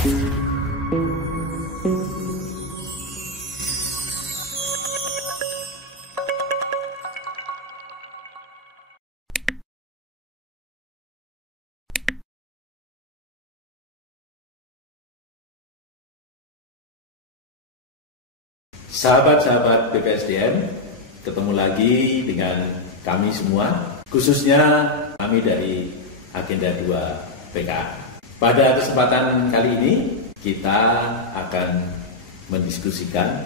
Sahabat-sahabat BPSDM, ketemu lagi dengan kami semua, khususnya kami dari Agenda 2 PKA. Pada kesempatan kali ini, kita akan mendiskusikan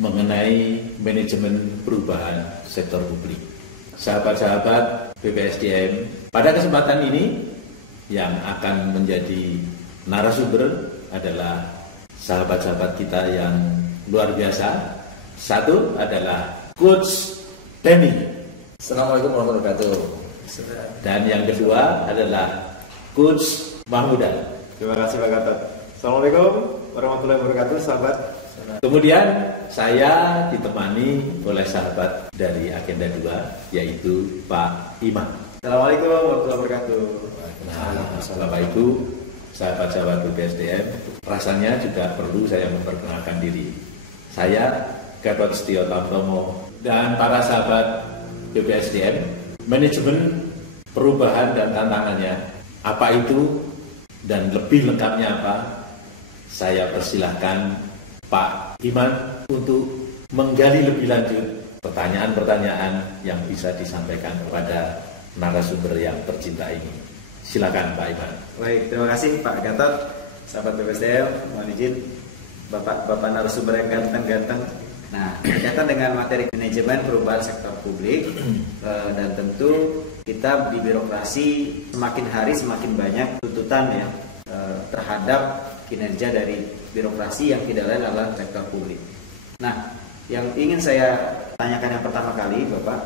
mengenai manajemen perubahan sektor publik. Sahabat-sahabat BPSDM, pada kesempatan ini yang akan menjadi narasumber adalah sahabat-sahabat kita yang luar biasa. Satu adalah Coach Denny. Assalamualaikum warahmatullahi wabarakatuh. Dan yang kedua adalah Coach Mahmudan. Terima kasih Pak Gatot. Assalamualaikum warahmatullahi wabarakatuh, sahabat. Kemudian saya ditemani oleh sahabat dari Agenda 2, yaitu Pak Iman. Assalamualaikum warahmatullahi wabarakatuh. Nah, Bapak Ibu, sahabat-sahabat BPSDM, rasanya juga perlu saya memperkenalkan diri. Saya Gatot Setio Tamtomo dan para sahabat BPSDM, manajemen perubahan dan tantangannya, apa itu dan lebih lengkapnya apa, saya persilahkan Pak Iman untuk menggali lebih lanjut pertanyaan-pertanyaan yang bisa disampaikan kepada narasumber yang tercinta ini. Silakan Pak Iman. Baik, terima kasih Pak Gatot, sahabat BPSDM, mohon izin Bapak narasumber yang ganteng-ganteng. Nah, berkaitan dengan materi manajemen perubahan sektor publik, dan tentu kita di birokrasi semakin hari semakin banyak tuntutan ya terhadap kinerja dari birokrasi yang tidak lain adalah sektor publik. Nah, yang ingin saya tanyakan yang pertama kali Bapak,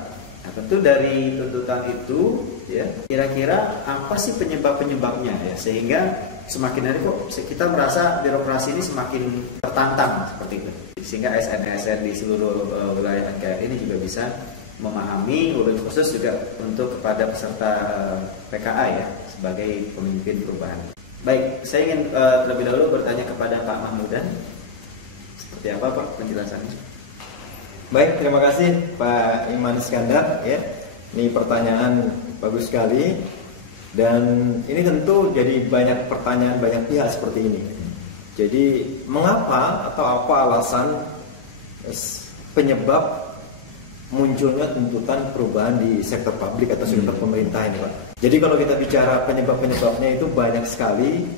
nah, tentu dari tuntutan itu ya, kira-kira apa sih penyebabnya ya, sehingga semakin hari kok kita merasa birokrasi ini semakin tertantang seperti itu, sehingga ASN di seluruh wilayah NKRI ini juga bisa memahami, lebih khusus juga untuk kepada peserta PKA ya sebagai pemimpin perubahan. Baik, saya ingin terlebih dahulu bertanya kepada Pak Mahmudan, seperti apa Pak penjelasannya? Baik, terima kasih Pak Iman Iskandar ya. Ini pertanyaan bagus sekali. Dan ini tentu jadi banyak pertanyaan banyak pihak seperti ini. Jadi mengapa atau apa alasan penyebab munculnya tuntutan perubahan di sektor publik atau sektor pemerintah ini Pak? Jadi kalau kita bicara penyebab-penyebabnya itu banyak sekali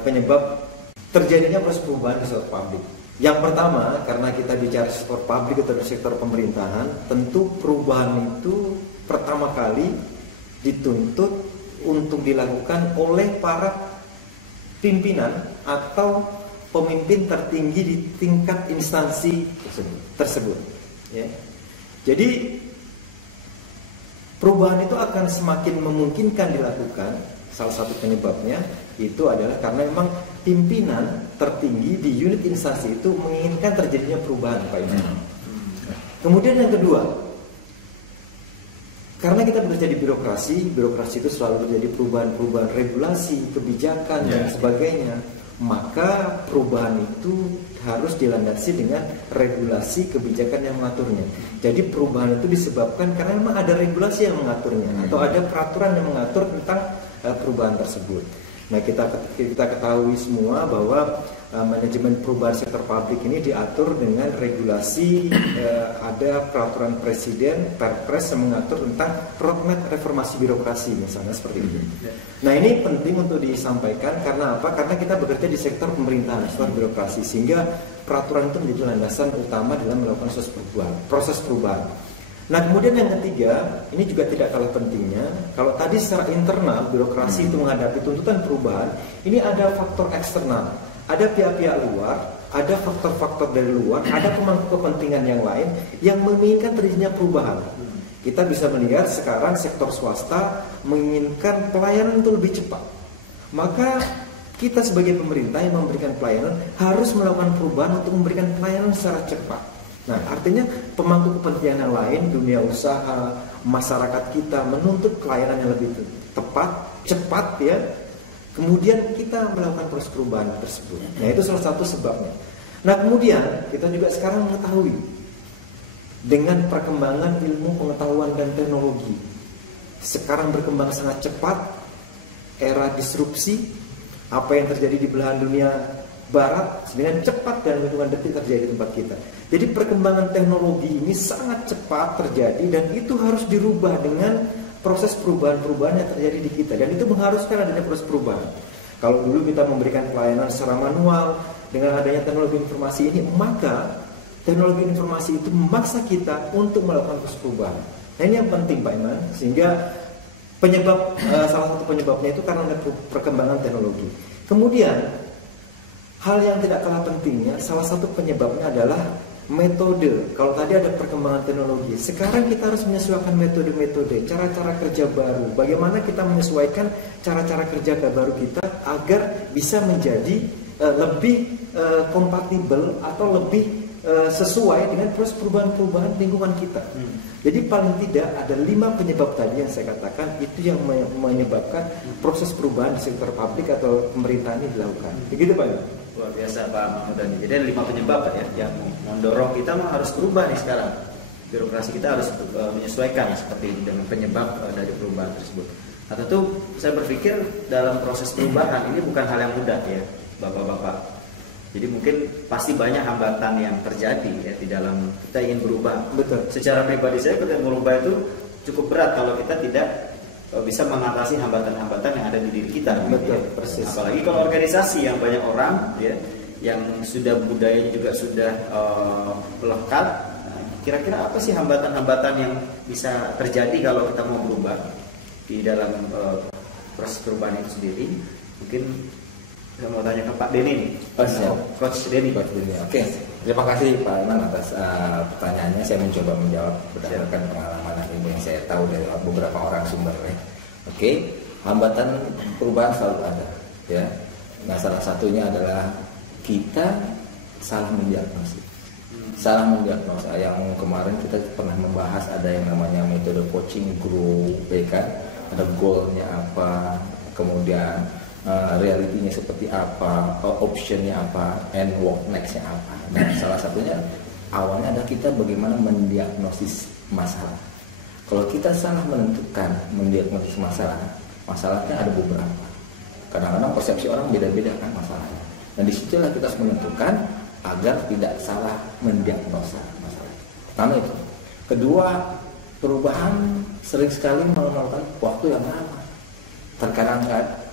penyebab terjadinya proses perubahan di sektor publik. Yang pertama, karena kita bicara sektor publik atau sektor pemerintahan, tentu perubahan itu pertama kali dituntut untuk dilakukan oleh para pimpinan atau pemimpin tertinggi di tingkat instansi tersebut. Ya. Jadi perubahan itu akan semakin memungkinkan dilakukan. Salah satu penyebabnya itu adalah karena memang pimpinan tertinggi di unit instansi itu menginginkan terjadinya perubahan, Pak Iman. Kemudian yang kedua, karena kita bekerja di birokrasi itu selalu terjadi perubahan-perubahan regulasi, kebijakan dan sebagainya. Maka perubahan itu harus dilandasi dengan regulasi kebijakan yang mengaturnya. Jadi perubahan itu disebabkan karena memang ada regulasi yang mengaturnya atau ada peraturan yang mengatur tentang perubahan tersebut. Nah, kita ketahui semua bahwa manajemen perubahan sektor publik ini diatur dengan regulasi, ada peraturan presiden, Perpres yang mengatur tentang roadmap reformasi birokrasi misalnya seperti itu. Nah, ini penting untuk disampaikan karena apa? Karena kita bekerja di sektor pemerintahan, sektor birokrasi, sehingga peraturan itu menjadi landasan utama dalam melakukan proses perubahan. Nah, kemudian yang ketiga, ini juga tidak kalah pentingnya. Kalau tadi secara internal birokrasi itu menghadapi tuntutan perubahan, ini ada faktor eksternal, ada pihak-pihak luar, ada faktor-faktor dari luar, ada pemangku kepentingan yang lain yang menginginkan terjadinya perubahan. Kita bisa melihat sekarang sektor swasta menginginkan pelayanan itu lebih cepat. Maka kita sebagai pemerintah yang memberikan pelayanan harus melakukan perubahan untuk memberikan pelayanan secara cepat. Nah, artinya pemangku kepentingan yang lain, dunia usaha, masyarakat kita menuntut pelayanan yang lebih tepat, cepat ya, kemudian kita melakukan proses perubahan tersebut. Nah, itu salah satu sebabnya. Nah, kemudian kita juga sekarang mengetahui dengan perkembangan ilmu pengetahuan dan teknologi sekarang berkembang sangat cepat, era disrupsi, apa yang terjadi di belahan dunia barat dengan cepat dan hitungan detik terjadi di tempat kita. Jadi perkembangan teknologi ini sangat cepat terjadi dan itu harus dirubah dengan proses perubahan-perubahan yang terjadi di kita, dan itu mengharuskan adanya proses perubahan. Kalau dulu kita memberikan pelayanan secara manual, dengan adanya teknologi informasi ini, maka teknologi informasi itu memaksa kita untuk melakukan proses perubahan. Nah, ini yang penting Pak Iman, sehingga penyebab salah satu penyebabnya itu karena ada perkembangan teknologi. Kemudian hal yang tidak kalah pentingnya, salah satu penyebabnya adalah metode. Kalau tadi ada perkembangan teknologi, sekarang kita harus menyesuaikan metode-metode, cara-cara kerja baru. Bagaimana kita menyesuaikan cara-cara kerja baru kita agar bisa menjadi lebih kompatibel atau lebih sesuai dengan proses perubahan-perubahan lingkungan kita. Jadi paling tidak ada 5 penyebab tadi yang saya katakan, itu yang menyebabkan proses perubahan di sektor publik atau pemerintahan ini dilakukan. Begitu Pak. Luar biasa Pak Mahmudani. Jadi ada 5 penyebab ya yang mendorong kita harus berubah nih sekarang. Birokrasi kita harus menyesuaikan seperti dengan penyebab dari perubahan tersebut. Nah, tentu saya berpikir dalam proses perubahan ini bukan hal yang mudah ya Bapak-bapak. Jadi mungkin pasti banyak hambatan yang terjadi ya di dalam kita ingin berubah. Betul. Secara pribadi saya ketika berubah itu cukup berat kalau kita tidak bisa mengatasi hambatan-hambatan yang ada di diri kita. Betul, ya. persis. Apalagi kalau organisasi yang banyak orang ya, yang sudah budayanya juga sudah melekat. Kira-kira apa sih hambatan-hambatan yang bisa terjadi kalau kita mau berubah di dalam proses perubahan itu sendiri? Mungkin saya mau tanya ke Pak Denny nih. Coach Denny. Oke, terima kasih Pak Iman atas pertanyaannya. Saya mencoba menjawab berdasarkan pengalaman ilmu yang saya tahu dari beberapa orang sumber. Oke, hambatan perubahan selalu ada. Ya, nah salah satunya adalah kita salah mendiagnosis. Salah mendiagnosa. Yang kemarin kita pernah membahas ada yang namanya metode coaching grow, ya kan? Ada goalnya apa, kemudian realitinya seperti apa, optionnya apa, and what nextnya apa. Nah, salah satunya awalnya adalah kita bagaimana mendiagnosis masalah. Kalau kita salah mendiagnosis masalah, masalahnya ada beberapa. Kadang-kadang persepsi orang beda-beda kan masalahnya. Dan disitulah kita harus menentukan agar tidak salah mendiagnosa masalah. Pertama itu. Kedua, perubahan sering sekali memakan waktu yang lama.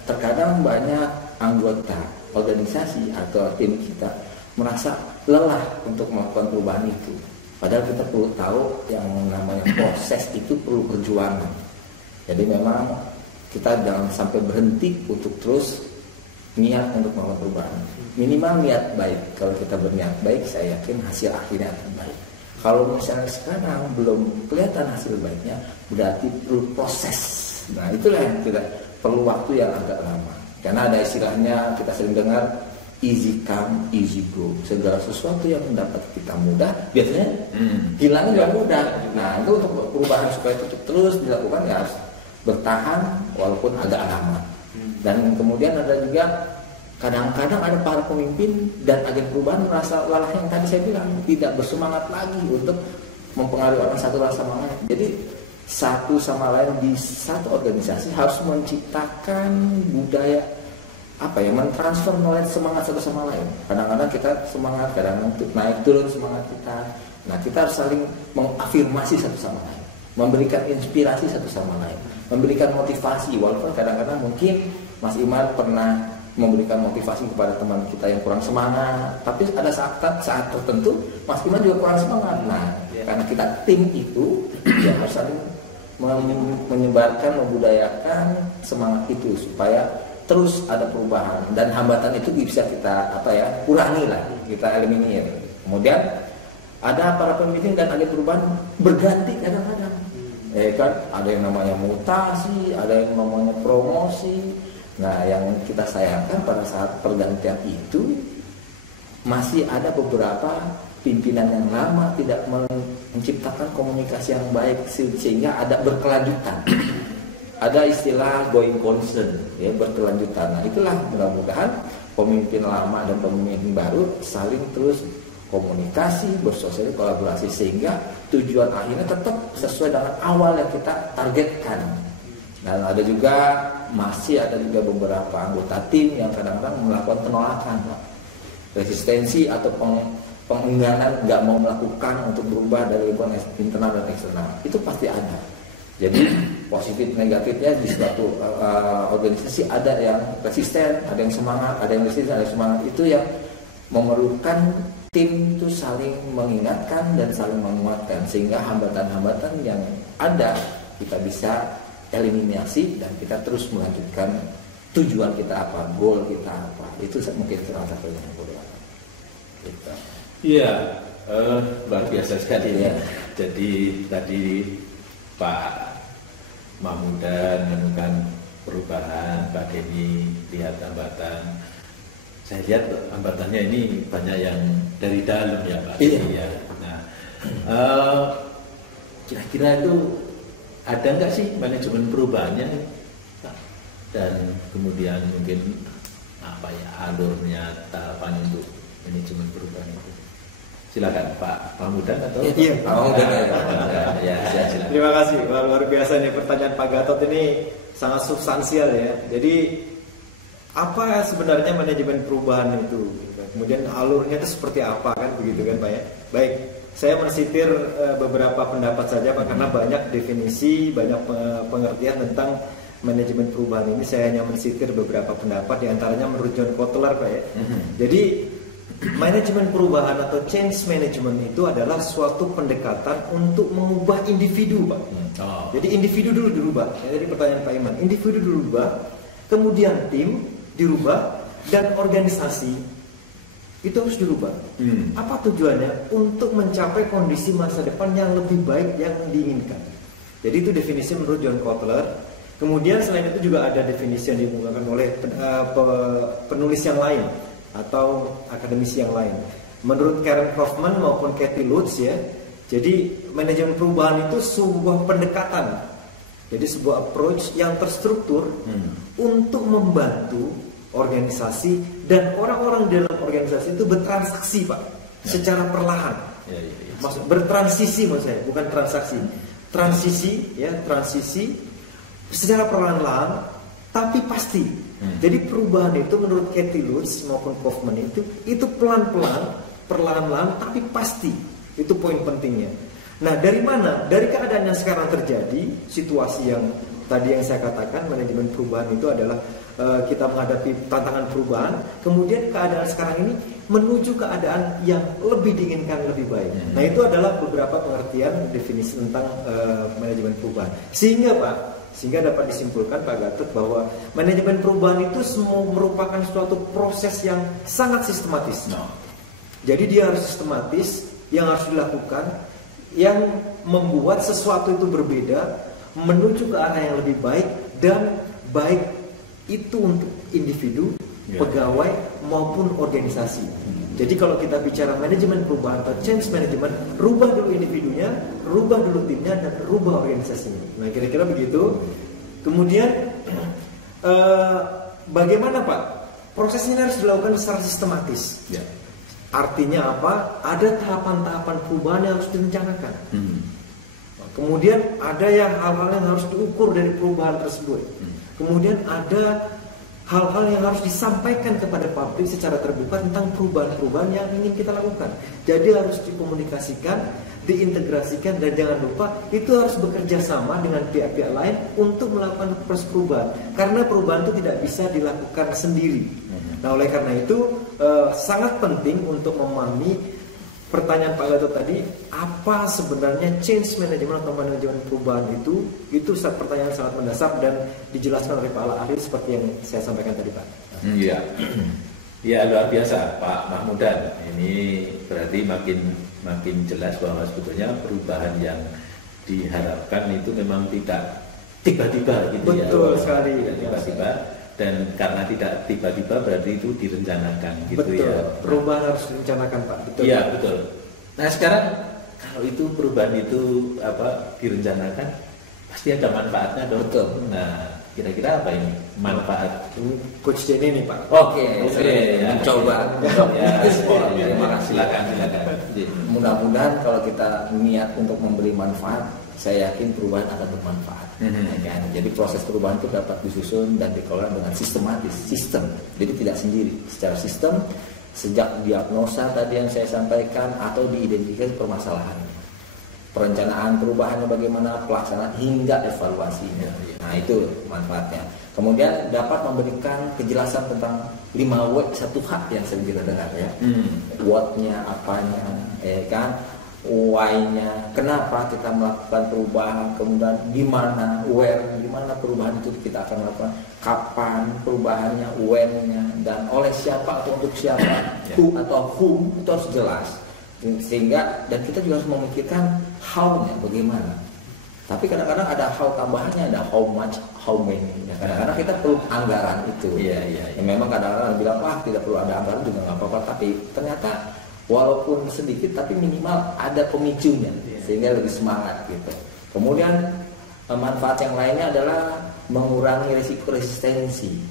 Terkadang banyak anggota organisasi atau tim kita merasa lelah untuk melakukan perubahan itu. Padahal kita perlu tahu yang namanya proses itu perlu perjuangan. Jadi memang kita jangan sampai berhenti untuk terus niat untuk melakukan perubahan. Minimal niat baik. Kalau kita berniat baik, saya yakin hasil akhirnya akan baik. Kalau misalnya sekarang belum kelihatan hasil baiknya, berarti perlu proses. Nah, itulah yang kita perlu waktu yang agak lama. Karena ada istilahnya kita sering dengar easy come, easy go. Segala sesuatu yang mendapat kita mudah, biasanya hilangnya nggak mudah. Nah, itu untuk perubahan supaya itu terus dilakukan ya harus bertahan walaupun agak lama. Dan kemudian ada juga kadang-kadang ada para pemimpin dan agen perubahan merasa lelah yang tadi saya bilang, tidak bersemangat lagi untuk mempengaruhi orang satu sama lain. Jadi satu sama lain di satu organisasi harus menciptakan budaya mentransfer knowledge semangat satu sama lain. Kadang-kadang kita semangat, kadang-kadang naik turun semangat kita. Nah, kita harus saling mengafirmasi satu sama lain, memberikan inspirasi satu sama lain, memberikan motivasi. Walaupun kadang-kadang mungkin Mas Iman pernah memberikan motivasi kepada teman kita yang kurang semangat, tapi ada saat tertentu Mas Iman juga kurang semangat. Nah, karena kita tim itu ya harus saling menyebarkan, membudayakan semangat itu supaya terus ada perubahan dan hambatan itu bisa kita kurangi lah, kita eliminir. Kemudian ada para pemimpin dan agen perubahan berganti kadang-kadang. Kan ada yang namanya mutasi, ada yang namanya promosi. Nah, yang kita sayangkan pada saat pergantian itu masih ada beberapa pimpinan yang lama tidak menciptakan komunikasi yang baik sehingga ada berkelanjutan. ada istilah going concern, ya, berkelanjutan. Nah, itulah mudah-mudahan pemimpin lama dan pemimpin baru saling terus komunikasi, bersosialisasi, kolaborasi, sehingga tujuan akhirnya tetap sesuai dengan awal yang kita targetkan. Dan masih ada juga beberapa anggota tim yang kadang-kadang melakukan penolakan, Pak. Resistensi atau pengengganan, nggak mau melakukan untuk berubah dari lingkungan internal dan eksternal. Itu pasti ada. Jadi positif negatifnya di suatu organisasi ada yang resisten, ada yang semangat, ada yang resisten, ada yang semangat. Itu yang memerlukan tim itu saling mengingatkan dan saling menguatkan, sehingga hambatan-hambatan yang ada kita bisa eliminasi dan kita terus melanjutkan tujuan kita apa, goal kita apa. Itu mungkin salah satu yang perlu. Gitu. Iya, luar biasa sekali ya. Jadi tadi Pak Mahmudan menemukan perubahan, Pak Denny lihat hambatan. Saya lihat hambatannya ini banyak yang dari dalam ya Pak. Iya. Nah, kira-kira itu ada nggak sih manajemen perubahannya, Pak? Dan kemudian mungkin apa ya alurnya, tahapan untuk manajemen perubahan itu? Silakan Pak Mahmudan atau Iya, Pak Mahmudan. Ya, silakan. Terima kasih, luar biasa nih pertanyaan Pak Gatot ini sangat substansial ya. Jadi apa sebenarnya manajemen perubahan itu? Kemudian alurnya itu seperti apa kan begitu kan Pak ya? Baik, saya mensitir beberapa pendapat saja Pak, karena banyak definisi, banyak pengertian tentang manajemen perubahan ini. Saya hanya mensitir beberapa pendapat, diantaranya menurut John Kotler Pak ya. Jadi manajemen perubahan atau change management itu adalah suatu pendekatan untuk mengubah individu Pak. Jadi individu dulu dirubah. Jadi pertanyaan Pak Iman, individu dulu dirubah, kemudian tim dirubah, dan organisasi itu harus dirubah. Apa tujuannya? Untuk mencapai kondisi masa depan yang lebih baik yang diinginkan. Jadi itu definisi menurut John Kotler. Kemudian selain itu juga ada definisi yang digunakan oleh penulis yang lain atau akademisi yang lain. Menurut Karen Kaufman maupun Kathy Lutz ya. Jadi manajemen perubahan itu sebuah pendekatan. Jadi sebuah approach yang terstruktur untuk membantu organisasi dan orang-orang dalam organisasi itu bertransaksi Pak, secara perlahan. Maksud bertransisi maksud saya, bukan transaksi. Transisi secara perlahan-lahan tapi pasti. Jadi perubahan itu menurut Kathy Lutz maupun Kaufman itu pelan-pelan, perlahan-lahan tapi pasti. Itu poin pentingnya. Nah, dari mana? Dari keadaan yang sekarang terjadi, situasi yang tadi yang saya katakan, manajemen perubahan itu adalah kita menghadapi tantangan perubahan, kemudian keadaan sekarang ini menuju keadaan yang lebih diinginkan, lebih baik. Nah, itu adalah beberapa pengertian definisi tentang manajemen perubahan. Sehingga dapat disimpulkan Pak Gatot bahwa manajemen perubahan itu semua merupakan suatu proses yang sangat sistematis. Jadi dia harus sistematis, yang harus dilakukan, yang membuat sesuatu itu berbeda, menuju ke arah yang lebih baik, dan baik itu untuk individu, pegawai maupun organisasi. Jadi kalau kita bicara manajemen perubahan atau change management, rubah dulu individunya, rubah dulu timnya, dan rubah organisasinya. Nah, kira-kira begitu. Kemudian bagaimana Pak? Prosesnya harus dilakukan secara sistematis. Artinya apa? Ada tahapan-tahapan perubahan yang harus direncanakan. Kemudian ada hal-hal yang harus diukur dari perubahan tersebut. Kemudian ada hal-hal yang harus disampaikan kepada publik secara terbuka tentang perubahan-perubahan yang ingin kita lakukan. Jadi harus dikomunikasikan, diintegrasikan, dan jangan lupa itu harus bekerja sama dengan pihak-pihak lain untuk melakukan proses perubahan. Karena perubahan itu tidak bisa dilakukan sendiri. Nah, oleh karena itu sangat penting untuk memahami pertanyaan Pak Gatot tadi, apa sebenarnya change management atau manajemen perubahan itu pertanyaan sangat mendasar dan dijelaskan oleh Pak Ahli seperti yang saya sampaikan tadi Pak. Iya, ya luar biasa Pak Mahmudan. Ini berarti makin jelas bahwa sebetulnya perubahan yang diharapkan itu memang tidak tiba-tiba gitu. Betul sekali. Tiba-tiba. Dan karena tidak tiba-tiba berarti itu direncanakan gitu. Betul. Ya. Perubahan harus direncanakan Pak. Betul. Iya betul. Nah sekarang kalau itu perubahan itu direncanakan, pasti ada manfaatnya dong. Betul. Nah, kira-kira apa ini manfaat? Coach Denny nih Pak. Oke, ya. coba. Ya, Terima kasih. Silakan. Mudah-mudahan kalau kita niat untuk memberi manfaat, saya yakin perubahan akan bermanfaat. Ya kan? Jadi proses perubahan itu dapat disusun dan dikelola dengan sistematis, sistem. Jadi tidak sendiri, secara sistem sejak diagnosa tadi yang saya sampaikan atau diidentifikasi permasalahannya. Perencanaan perubahannya bagaimana, pelaksanaan hingga evaluasinya. Nah, itu manfaatnya. Kemudian dapat memberikan kejelasan tentang 5W 1H yang sering kita dengar ya. What-nya, apanya, ya kan? Why-nya, kenapa kita melakukan perubahan, kemudian gimana, where, gimana perubahan itu kita akan lakukan, kapan perubahannya, when-nya, dan oleh siapa atau untuk siapa, who atau whom, itu harus jelas. Sehingga, dan kita juga harus memikirkan how-nya, bagaimana. Tapi kadang-kadang ada how tambahannya, ada how much, how many. Ya, kadang-kadang kita perlu anggaran itu. Ya, memang kadang-kadang bilang, wah tidak perlu ada anggaran juga nggak apa-apa. Tapi ternyata walaupun sedikit, tapi minimal ada pemicunya, sehingga lebih semangat gitu. Kemudian manfaat yang lainnya adalah mengurangi risiko resistensi,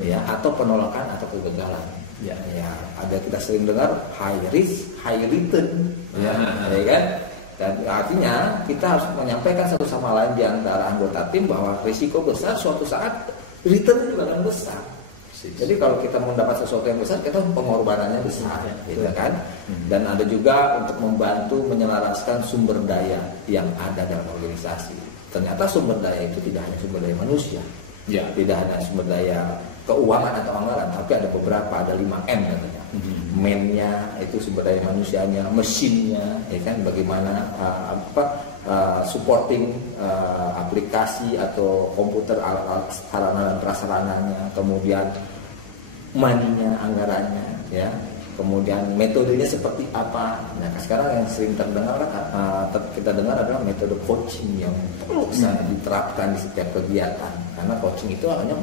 ya, atau penolakan atau kegagalan. Ya, ada kita sering dengar high risk, high return, ya kan? Dan artinya kita harus menyampaikan satu sama lain di antara anggota tim bahwa risiko besar suatu saat return juga akan besar. Jadi kalau kita mendapat sesuatu yang besar, kita pengorbanannya besar, gitu kan? Dan ada juga untuk membantu menyelaraskan sumber daya yang ada dalam organisasi. Ternyata sumber daya itu tidak hanya sumber daya manusia, tidak hanya sumber daya keuangan atau anggaran, tapi ada beberapa, ada 5M katanya. Man-nya itu sumber daya manusianya, mesinnya, ya kan? Bagaimana supporting aplikasi atau komputer, alat sarana dan prasarananya, kemudian money-nya, anggarannya, ya, kemudian metodenya seperti apa. Nah, sekarang yang sering terdengar kita dengar adalah metode coaching yang perlu sangat diterapkan di setiap kegiatan, karena coaching itu hanya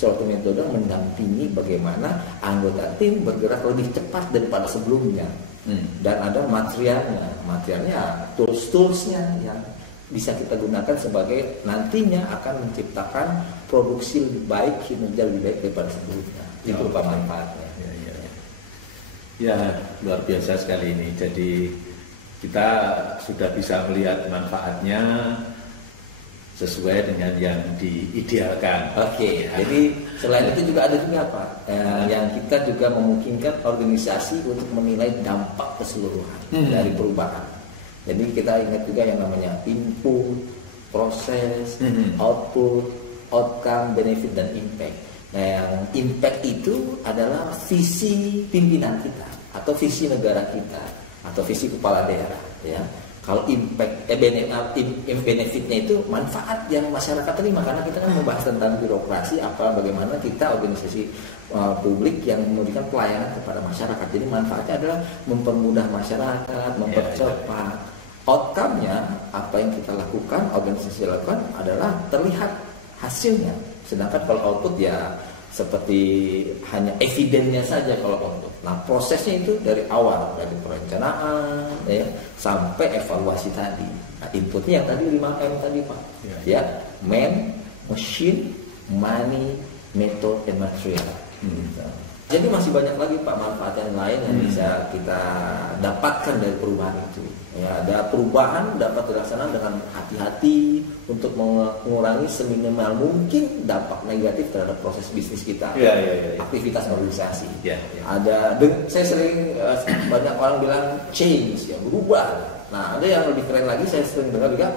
suatu metode mendampingi bagaimana anggota tim bergerak lebih cepat daripada sebelumnya. Dan ada materialnya, tools-toolsnya yang bisa kita gunakan sebagai nantinya akan menciptakan produksi lebih baik, kinerja lebih baik daripada sebelumnya. Itu manfaatnya. Ya, luar biasa sekali ini. Jadi kita sudah bisa melihat manfaatnya sesuai dengan yang diidealkan. Oke, jadi selain itu juga ada juga Pak, yang kita juga memungkinkan organisasi untuk menilai dampak keseluruhan dari perubahan. Jadi kita ingat juga yang namanya input, proses, output, outcome, benefit, dan impact. Nah, yang impact itu adalah visi pimpinan kita, atau visi negara kita, atau visi kepala daerah, ya. Kalau impact, benefitnya itu manfaat yang masyarakat terima, karena kita kan membahas tentang birokrasi, bagaimana kita organisasi publik yang memberikan pelayanan kepada masyarakat. Jadi manfaatnya adalah mempermudah masyarakat, mempercepat. Outcome-nya, apa yang kita lakukan, organisasi lakukan adalah terlihat hasilnya. Sedangkan kalau output ya seperti hanya evidennya saja kalau output. Nah, prosesnya itu dari awal, dari perencanaan ya, sampai evaluasi tadi. Nah, inputnya yang tadi 5M tadi Pak. Ya, man, machine, money, method, and material. Jadi masih banyak lagi Pak manfaat yang lain yang bisa kita dapatkan dari perubahan itu. Ya, ada perubahan dapat dilaksanakan dengan hati-hati untuk mengurangi seminimal mungkin dampak negatif terhadap proses bisnis kita, aktivitas organisasi. Saya sering banyak orang bilang change, ya, berubah. Nah, ada yang lebih keren lagi, saya sering dengar juga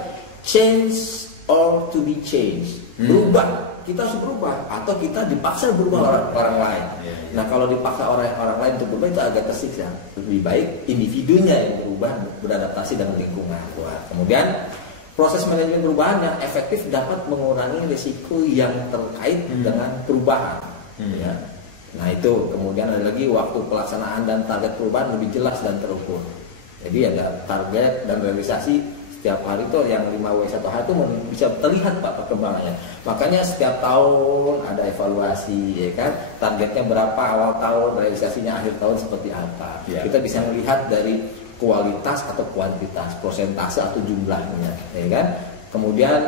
change or to be changed, berubah. Kita harus berubah atau kita dipaksa berubah orang lain. Nah, kalau dipaksa orang lain untuk berubah itu agak tersiksa. Lebih baik individunya yang berubah, beradaptasi dengan lingkungan. Kemudian proses manajemen perubahan yang efektif dapat mengurangi risiko yang terkait dengan perubahan. Ya. Nah, itu kemudian ada lagi waktu pelaksanaan dan target perubahan lebih jelas dan terukur. Jadi ada target dan realisasi setiap hari itu yang 5W1H itu bisa terlihat Pak perkembangannya. Makanya setiap tahun ada evaluasi, ya kan? Targetnya berapa awal tahun, realisasinya akhir tahun seperti apa. Kita bisa melihat dari kualitas atau kuantitas, persentase atau jumlahnya, ya kan? Kemudian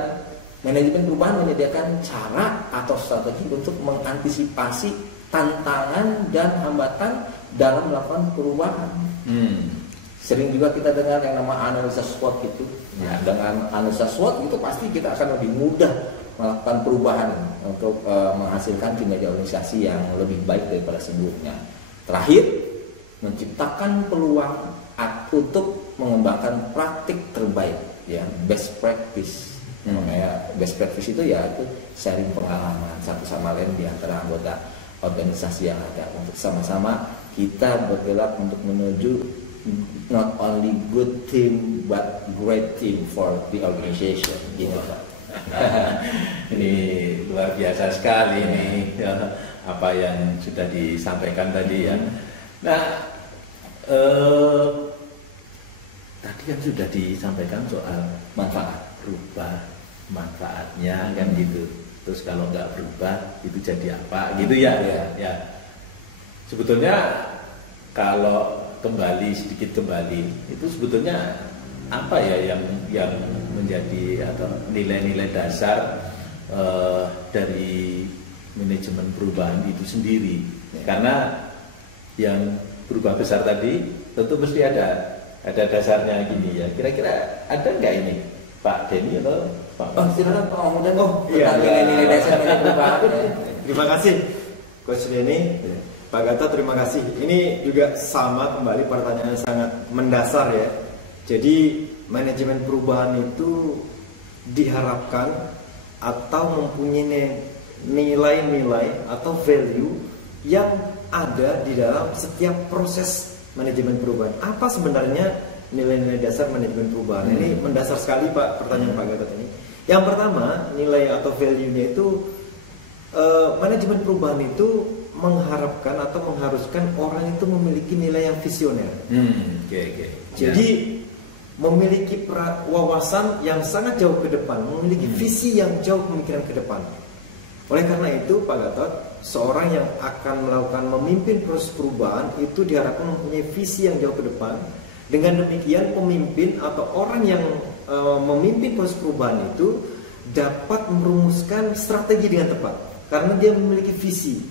Manajemen perubahan menyediakan cara atau strategi untuk mengantisipasi tantangan dan hambatan dalam melakukan perubahan. Sering juga kita dengar yang nama analisa SWOT itu. Ya, dengan analisa SWOT itu pasti kita akan lebih mudah melakukan perubahan untuk menghasilkan kinerja organisasi yang lebih baik daripada sebelumnya. Terakhir, menciptakan peluang untuk mengembangkan praktik terbaik, ya, best practice. Best practice itu ya itu sharing pengalaman satu sama lain di antara anggota organisasi yang ada untuk sama-sama kita bergerak untuk menuju not only good team but great team for the organization, gitu Pak. Ini luar biasa sekali ini apa yang sudah disampaikan tadi ya. Nah, tadi kan sudah disampaikan soal manfaat berubah, manfaatnya kan gitu. Terus kalau nggak berubah itu jadi apa gitu ya. Ya. Sebetulnya kalau sedikit kembali itu sebetulnya apa ya yang menjadi atau nilai-nilai dasar dari manajemen perubahan itu sendiri. Karena yang berubah besar tadi tentu mesti ada dasarnya gini ya. Kira-kira ada nggak ini Pak Denny atau Pak? Silakan Pak Om dan iya, nilai-nilai dasar perubahan. Terima kasih Coach Denny. Pak Gatot, terima kasih. Ini juga sama kembali pertanyaan yang sangat mendasar ya. Jadi manajemen perubahan itu diharapkan atau mempunyai nilai-nilai atau value yang ada di dalam setiap proses manajemen perubahan. Apa sebenarnya nilai-nilai dasar manajemen perubahan? Ini mendasar sekali Pak pertanyaan Pak Gatot ini. Yang pertama, nilai atau value-nya itu manajemen perubahan itu mengharapkan atau mengharuskan orang itu memiliki nilai yang visioner. Jadi memiliki wawasan yang sangat jauh ke depan, memiliki visi yang jauh pemikiran ke depan. Oleh karena itu Pak Gatot, seorang yang akan melakukan memimpin proses perubahan itu diharapkan mempunyai visi yang jauh ke depan. Dengan demikian pemimpin atau orang yang memimpin proses perubahan itu dapat merumuskan strategi dengan tepat karena dia memiliki visi.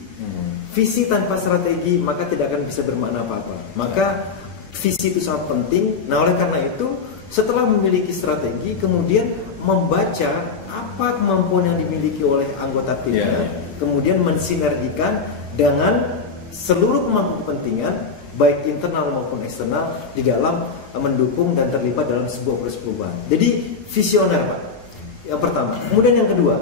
Visi tanpa strategi maka tidak akan bisa bermakna apa-apa. Maka visi itu sangat penting. Nah, oleh karena itu setelah memiliki strategi kemudian membaca apa kemampuan yang dimiliki oleh anggota timnya, kemudian mensinergikan dengan seluruh pemangku kepentingan baik internal maupun eksternal di dalam mendukung dan terlibat dalam sebuah proses perubahan. Jadi visioner Pak, yang pertama. Kemudian yang kedua,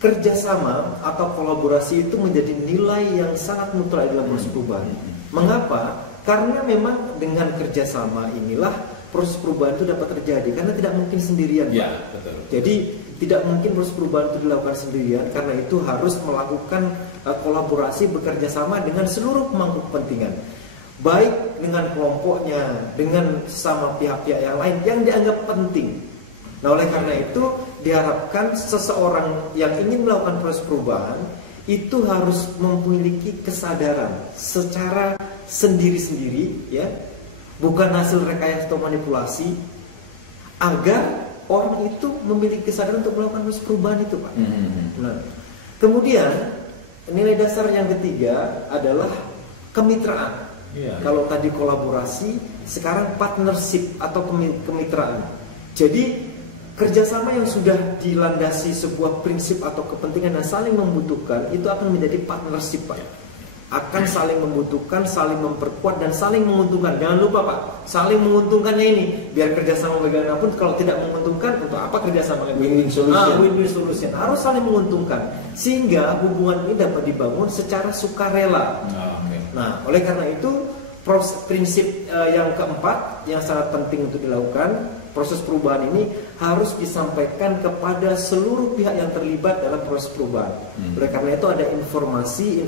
kerjasama atau kolaborasi itu menjadi nilai yang sangat mutlak dalam proses perubahan. Mengapa? Karena memang dengan kerjasama inilah proses perubahan itu dapat terjadi. Karena tidak mungkin sendirian. Ya, betul. Jadi tidak mungkin proses perubahan itu dilakukan sendirian. Karena itu harus melakukan kolaborasi, bekerja sama dengan seluruh pemangku kepentingan. Baik dengan kelompoknya, dengan sama pihak-pihak yang lain yang dianggap penting. Nah, oleh karena itu diharapkan seseorang yang ingin melakukan proses perubahan itu harus memiliki kesadaran secara sendiri-sendiri, ya, bukan hasil rekayasa atau manipulasi, agar orang itu memiliki kesadaran untuk melakukan proses perubahan itu, Pak. Nah, kemudian nilai dasar yang ketiga adalah kemitraan. Kalau tadi kolaborasi, sekarang partnership atau kemitraan. Jadi kerjasama yang sudah dilandasi sebuah prinsip atau kepentingan yang saling membutuhkan itu akan menjadi partnership, Pak. Akan saling membutuhkan, saling memperkuat dan saling menguntungkan. Jangan lupa Pak, saling menguntungkannya ini. Biar kerjasama bagaimanapun kalau tidak menguntungkan, untuk apa kerjasama? Win-win solution. Win-win solution. Harus saling menguntungkan sehingga hubungan ini dapat dibangun secara sukarela. Nah, oleh karena itu prinsip yang keempat yang sangat penting untuk dilakukan, proses perubahan ini harus disampaikan kepada seluruh pihak yang terlibat dalam proses perubahan. Oleh karena itu ada informasi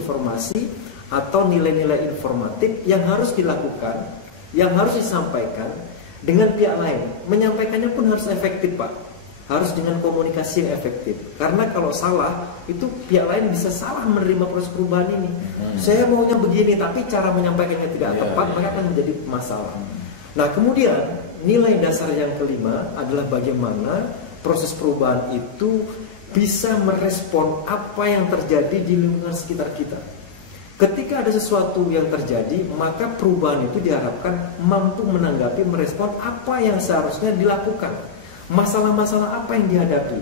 atau nilai-nilai informatif yang harus dilakukan, yang harus disampaikan dengan pihak lain. Menyampaikannya pun harus efektif, Pak. Harus dengan komunikasi yang efektif. Karena kalau salah, itu pihak lain bisa salah menerima proses perubahan ini. Saya maunya begini, tapi cara menyampaikannya tidak tepat, maka akan menjadi masalah. Nah, kemudian nilai dasar yang kelima adalah bagaimana proses perubahan itu bisa merespon apa yang terjadi di lingkungan sekitar kita. Ketika ada sesuatu yang terjadi, maka perubahan itu diharapkan mampu menanggapi, merespon apa yang seharusnya dilakukan, masalah-masalah apa yang dihadapi,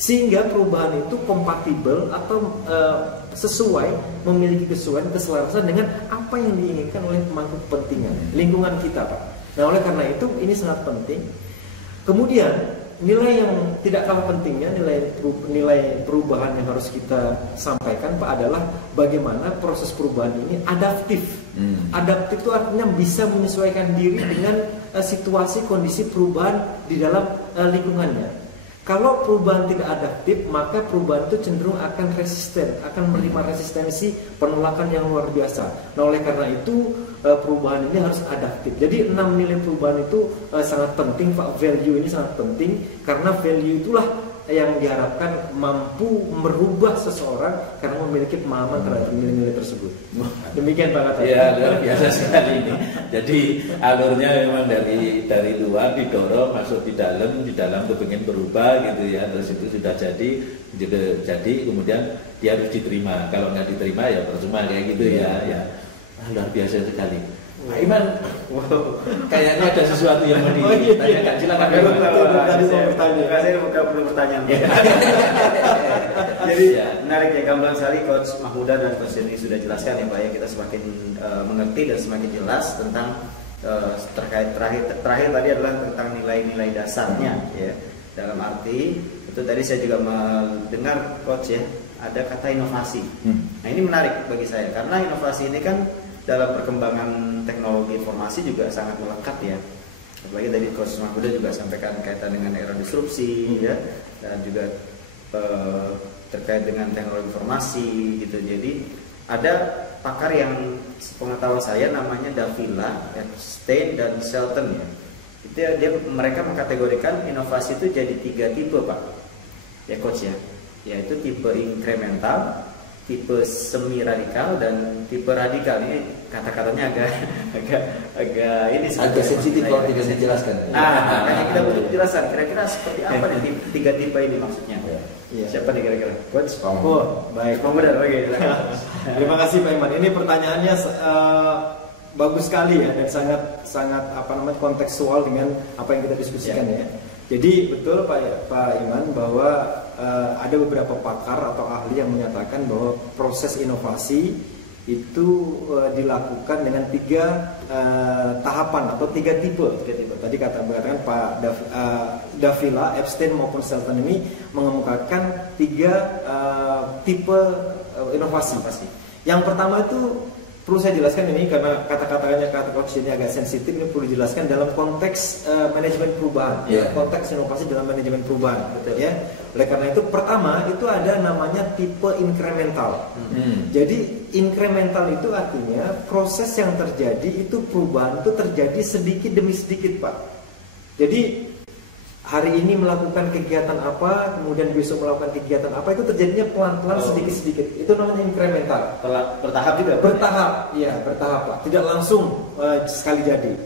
sehingga perubahan itu kompatibel atau sesuai, memiliki keselarasan dengan apa yang diinginkan oleh pemangku kepentingan lingkungan kita, Pak. Nah, oleh karena itu ini sangat penting. Kemudian nilai yang tidak kalah pentingnya, nilai perubahan yang harus kita sampaikan, Pak, adalah bagaimana proses perubahan ini adaptif. Adaptif itu artinya bisa menyesuaikan diri dengan situasi kondisi perubahan di dalam lingkungannya. Kalau perubahan tidak adaptif, maka perubahan itu cenderung akan resisten, akan menerima resistensi penolakan yang luar biasa. Nah, oleh karena itu perubahan ini harus adaptif. Jadi 6 nilai perubahan itu sangat penting, Pak. Value ini sangat penting karena value itulah yang diharapkan mampu merubah seseorang karena memiliki pemahaman terhadap nilai-nilai tersebut. Demikian Pak Gatot. Ya, luar biasa sekali ini. Jadi alurnya memang dari luar didorong masuk di dalam tuh pengen berubah gitu ya. Terus itu sudah jadi kemudian dia harus diterima. Kalau nggak diterima ya percuma kayak gitu ya. Luar biasa sekali. Pak Iman, kayaknya ada sesuatu yang mau ditanyakan. Silakan. Saya buka belum pertanyaan. Jadi menarik ya, gamblang sekali Coach Mahmuda dan Coach Yeni sudah jelaskan ya Pak ya, kita semakin mengerti dan semakin jelas tentang terkait terakhir tadi adalah tentang nilai-nilai dasarnya ya. Dalam arti itu tadi saya juga mendengar Coach ya, ada kata inovasi. Nah, ini menarik bagi saya karena inovasi ini kan dalam perkembangan teknologi informasi juga sangat melekat ya. Apalagi tadi Coach Mahmuda juga sampaikan kaitan dengan era disrupsi ya, dan juga terkait dengan teknologi informasi gitu. Jadi ada pakar yang pengetahuan saya namanya Davila, Epstein dan Shelton ya. Itu mereka mengkategorikan inovasi itu jadi 3 tipe Pak. Ya Coach ya. Yaitu tipe incremental, tipe semi radikal dan tipe radikal. Ini kata-katanya agak ini agak sensitif kalau tidak dijelaskan. Makanya kita butuh penjelasan. Kira-kira seperti apa nih 3 tipe ini maksudnya? Siapa nih kira-kira? Coach? Baik. Benar. Oke. Terima kasih Pak Iman. Ini pertanyaannya bagus sekali ya dan sangat kontekstual dengan apa yang kita diskusikan ya. Jadi betul Pak Iman bahwa ada beberapa pakar atau ahli yang menyatakan bahwa proses inovasi itu dilakukan dengan 3 tahapan atau 3 tipe. Tadi mengatakan Pak Davila, Epstein maupun Shelton ini mengemukakan 3 tipe inovasi. Yang pertama itu perlu saya jelaskan ini karena kata Coach ini agak sensitif, ini perlu dijelaskan dalam konteks manajemen perubahan, konteks inovasi dalam manajemen perubahan, ya. Oleh karena itu pertama itu ada namanya tipe incremental. Jadi incremental itu artinya proses yang terjadi itu perubahan itu terjadi sedikit demi sedikit Pak. Jadi hari ini melakukan kegiatan apa, kemudian besok melakukan kegiatan apa, itu terjadinya pelan-pelan sedikit-sedikit. Itu namanya incremental. Bertahap juga? Bertahap, ya bertahap Pak. Tidak langsung sekali jadi.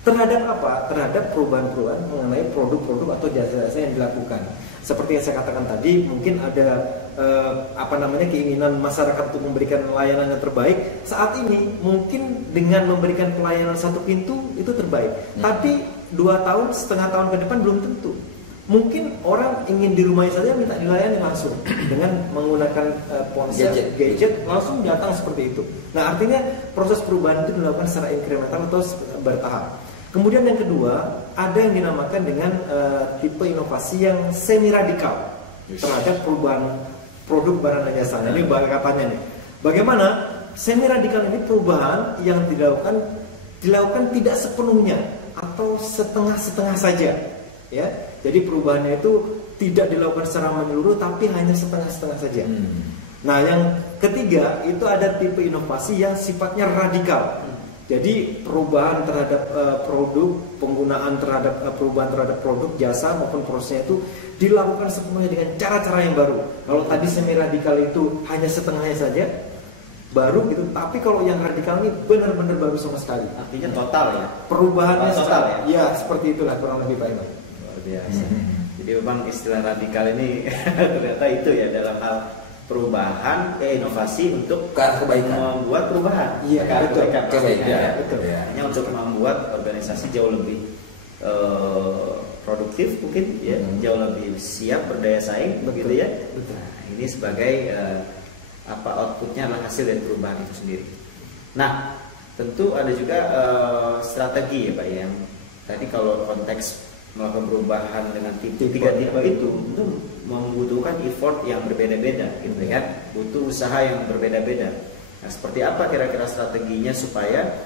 Terhadap apa? Terhadap perubahan-perubahan mengenai produk-produk atau jasa-jasa yang dilakukan. Seperti yang saya katakan tadi, mungkin ada keinginan masyarakat untuk memberikan layanan yang terbaik. Saat ini mungkin dengan memberikan pelayanan 1 pintu itu terbaik. Tapi 2,5 tahun ke depan belum tentu. Mungkin orang ingin di rumahnya saja minta dilayani langsung dengan menggunakan ponsel, gadget langsung datang seperti itu. Nah, artinya proses perubahan itu dilakukan secara incremental atau bertahap. Kemudian yang kedua, ada yang dinamakan dengan tipe inovasi yang semi radikal terhadap perubahan produk barang dan jasa. Ini katanya nih. Bagaimana semi radikal ini perubahan yang dilakukan tidak sepenuhnya atau setengah-setengah saja, ya. Jadi perubahannya itu tidak dilakukan secara menyeluruh, tapi hanya setengah-setengah saja. Nah, yang ketiga itu ada tipe inovasi yang sifatnya radikal. Jadi perubahan terhadap produk, penggunaan perubahan terhadap produk, jasa maupun prosesnya itu dilakukan sepenuhnya dengan cara-cara yang baru. Kalau tadi semi radikal itu hanya setengahnya saja, baru gitu, tapi kalau yang radikal ini benar-benar baru sama sekali. Artinya total ya? Perubahannya total ya? Ya seperti itulah kurang lebih Pak Iman. Luar biasa. Jadi memang istilah radikal ini ternyata itu ya dalam hal perubahan, inovasi untuk kebaikan, membuat perubahan. Iya, kebaikan. Betul. Hanya untuk membuat organisasi jauh lebih produktif mungkin ya, jauh lebih siap berdaya saing, begitu ya. Betul. Nah, ini sebagai outputnya adalah hasil dari perubahan itu sendiri. Nah, tentu ada juga strategi ya Pak, yang tadi kalau konteks melakukan perubahan dengan tiga tipe itu membutuhkan effort yang berbeda-beda, gitu kan? Butuh usaha yang berbeda-beda. Nah, seperti apa kira-kira strateginya supaya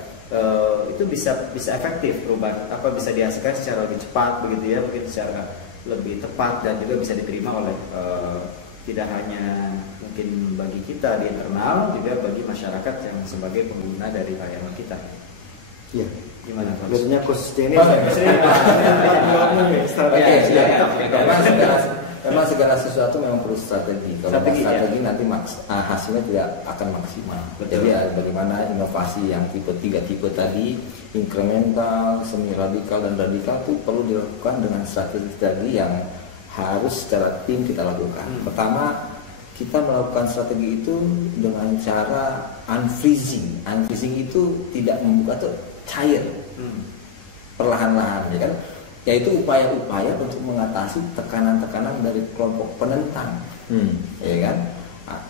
itu bisa efektif perubahan, bisa dihasilkan secara lebih cepat, begitu ya, mungkin secara lebih tepat dan juga bisa diterima oleh tidak hanya mungkin bagi kita di internal, juga bagi masyarakat yang sebagai pengguna dari layanan kita. Iya. Gimana Coach? Biasanya Coach Denny memang segala sesuatu memang perlu strategi. Kalau strategi ya? Nanti hasilnya tidak akan maksimal. Betul. Jadi bagaimana inovasi yang tipe 3 tipe tadi, incremental, semi radikal dan radikal itu perlu dilakukan dengan strategi yang harus secara tim kita lakukan. Pertama, kita melakukan strategi itu dengan cara unfreezing. Unfreezing itu tidak membuka, tuh cair, perlahan-lahan, ya kan? Yaitu upaya-upaya untuk mengatasi tekanan-tekanan dari kelompok penentang, ya kan?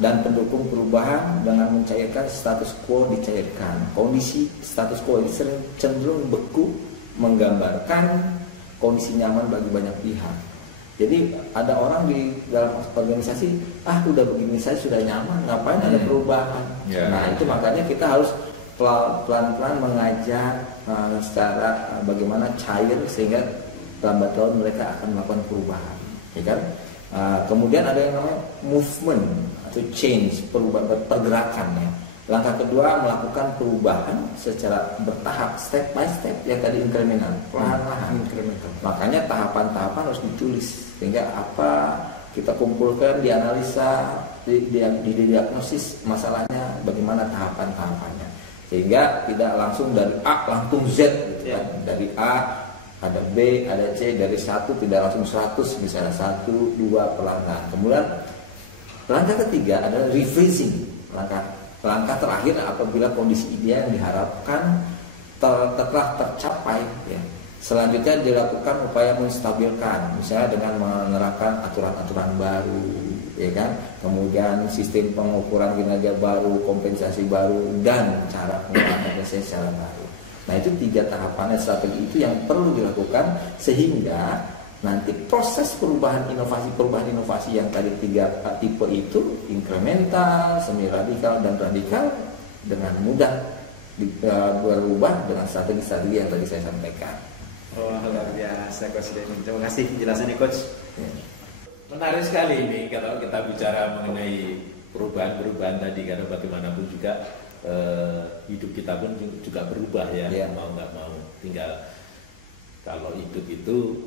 Dan pendukung perubahan dengan mencairkan status quo dicairkan. Kondisi status quo ini cenderung beku, menggambarkan kondisi nyaman bagi banyak pihak. Jadi ada orang di dalam organisasi, udah begini saya sudah nyaman, ngapain ada perubahan? Nah itu makanya kita harus pelan-pelan mengajak secara bagaimana cair sehingga lambat laun mereka akan melakukan perubahan, ya kan? Kemudian ada yang namanya movement atau change, perubahan, pergerakan ya. Langkah kedua melakukan perubahan secara bertahap, step by step, yang tadi incremental, perlahan-lahan. Makanya tahapan-tahapan harus ditulis sehingga apa kita kumpulkan, dianalisa, didiagnosis masalahnya, bagaimana tahapan-tahapannya. Sehingga tidak langsung dari A langsung Z gitu kan. Dari A ada B, ada C, dari 1 tidak langsung 100, misalnya 1, 2 perlahan. Kemudian langkah ketiga adalah rephrasing. Langkah terakhir apabila kondisi ideal yang diharapkan telah tercapai ya. Selanjutnya dilakukan upaya menstabilkan, misalnya dengan menerapkan aturan-aturan baru, ya kan? Kemudian sistem pengukuran kinerja baru, kompensasi baru, dan cara pengelolaan organisasi secara baru. Nah itu 3 tahapan strategi itu yang perlu dilakukan sehingga nanti proses perubahan inovasi yang tadi 3 tipe itu, incremental, semi radikal dan radikal, dengan mudah berubah dengan strategi-strategi yang tadi saya sampaikan. Oh, luar biasa Coach Denny. Terima kasih penjelasannya Coach. Menarik sekali ini kalau kita bicara mengenai perubahan-perubahan tadi, karena bagaimanapun juga hidup kita pun juga berubah ya, mau nggak mau. Tinggal kalau hidup itu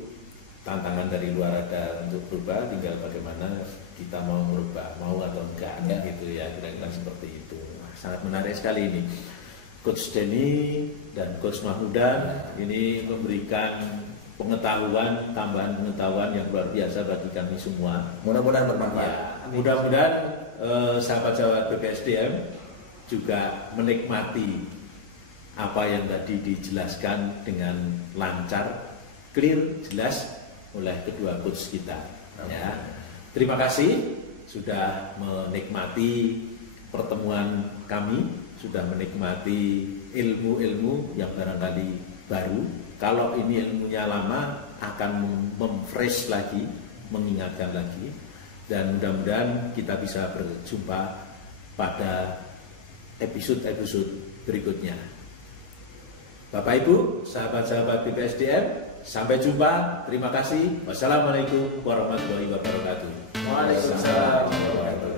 tantangan dari luar ada untuk berubah, tinggal bagaimana kita mau merubah, mau atau enggak, gitu ya, kira-kira seperti itu. Sangat menarik sekali ini. Coach Denny dan Coach Mahmudan ini memberikan pengetahuan, tambahan pengetahuan yang luar biasa bagi kami semua. Mudah-mudahan bermanfaat. Ya, mudah-mudahan sahabat-sahabat BPSDM juga menikmati apa yang tadi dijelaskan dengan lancar, clear, jelas oleh kedua coach kita. Ya. Terima kasih sudah menikmati pertemuan kami, sudah menikmati ilmu-ilmu yang barangkali baru. Kalau ini ilmunya lama akan memfresh lagi, mengingatkan lagi, dan mudah-mudahan kita bisa berjumpa pada episode-episode berikutnya. Bapak Ibu, sahabat-sahabat BPSDM, sampai jumpa. Terima kasih. Wassalamualaikum warahmatullahi wabarakatuh. Waalaikumsalam warahmatullahi wabarakatuh.